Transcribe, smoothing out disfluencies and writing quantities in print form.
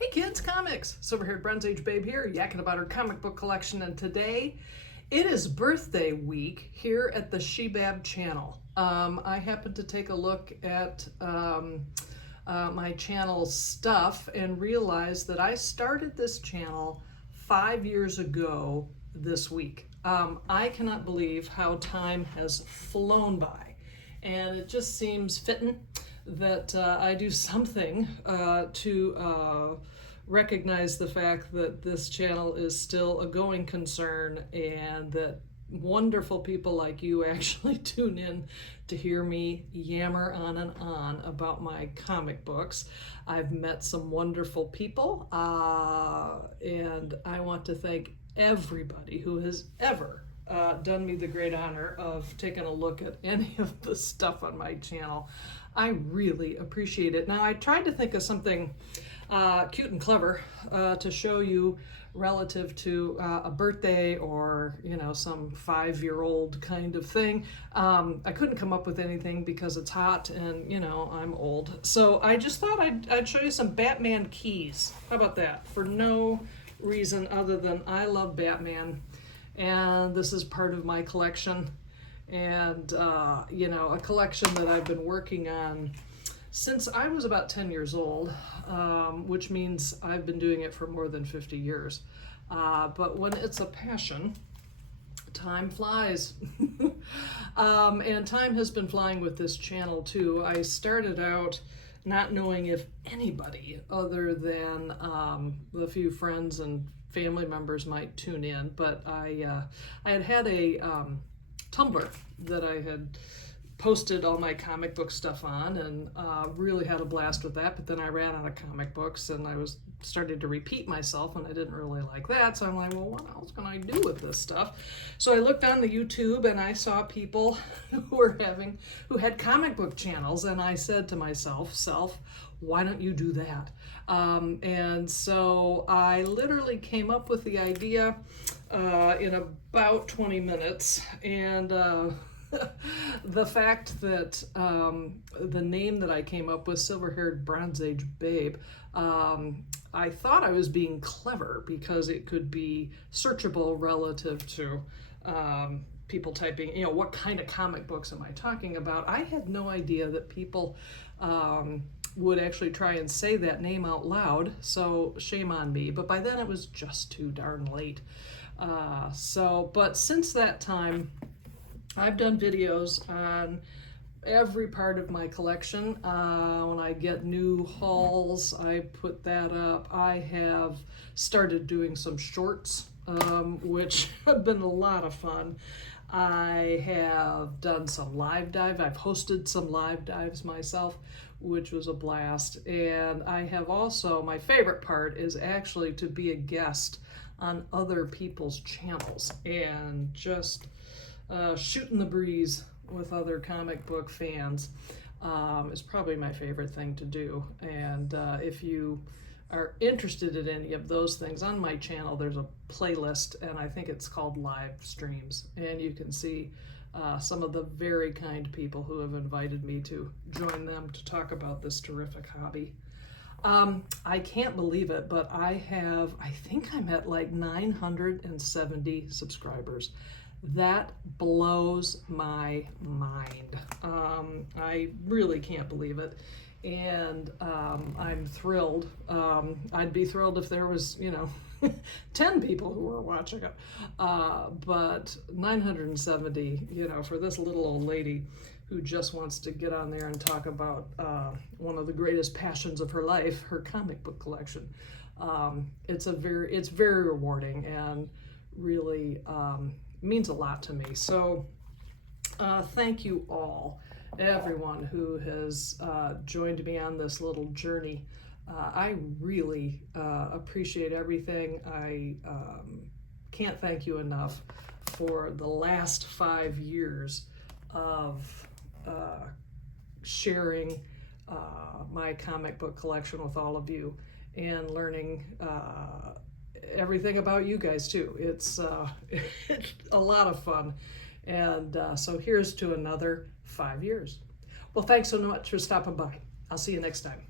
Hey kids, comics! Silver-haired Bronze Age babe here, yakking about her comic book collection, and today it is birthday week here at the SHBAB channel. I happened to take a look at my channel's stuff and realized that I started this channel 5 years ago this week. I cannot believe how time has flown by, and it just seems fitting that I do something to recognize the fact that this channel is still a going concern and that wonderful people like you actually tune in to hear me yammer on and on about my comic books. I've met some wonderful people, and I want to thank everybody who has ever done me the great honor of taking a look at any of the stuff on my channel. I really appreciate it. Now, I tried to think of something cute and clever to show you relative to a birthday or, you know, some 5-year-old kind of thing. I couldn't come up with anything because it's hot and, you know, I'm old. So I just thought I'd show you some Batman keys. How about that? For no reason other than I love Batman, and this is part of my collection. And, you know, a collection that I've been working on since I was about 10 years old, which means I've been doing it for more than 50 years. But when it's a passion, time flies. And time has been flying with this channel too. I started out not knowing if anybody other than the few friends and family members might tune in, but I had a Tumblr that I had posted all my comic book stuff on, and really had a blast with that. But then I ran out of comic books and I was starting to repeat myself, and I didn't really like that. So I'm like, well, what else can I do with this stuff? So I looked on the YouTube and I saw people who had comic book channels, and I said to myself, why don't you do that? And so I literally came up with the idea in about 20 minutes, and the fact that the name that I came up with, Silver-haired Bronze Age Babe, I thought I was being clever because it could be searchable relative to people typing, you know, what kind of comic books am I talking about? I had no idea that people would actually try and say that name out loud, so shame on me. But by then it was just too darn late. But since that time, I've done videos on every part of my collection. When I get new hauls, I put that up. I have started doing some shorts, which have been a lot of fun. I have done some live dive. I've hosted some live dives myself, which was a blast. And I have also, my favorite part is actually to be a guest on other people's channels and just shooting the breeze with other comic book fans is probably my favorite thing to do. And if you are interested in any of those things, on my channel there's a playlist, and I think it's called Live Streams, and you can see some of the very kind people who have invited me to join them to talk about this terrific hobby. I can't believe it, but I think I'm at like 970 subscribers. That blows my mind. I really can't believe it. And I'm thrilled. I'd be thrilled if there was, you know, 10 people who were watching it. But 970, you know, for this little old lady who just wants to get on there and talk about one of the greatest passions of her life, her comic book collection. It's very rewarding and really means a lot to me. So thank you all, everyone who has joined me on this little journey. I really appreciate everything. I can't thank you enough for the last 5 years of sharing my comic book collection with all of you and learning everything about you guys too. It's a lot of fun. And so here's to another 5 years. Well, thanks so much for stopping by. I'll see you next time.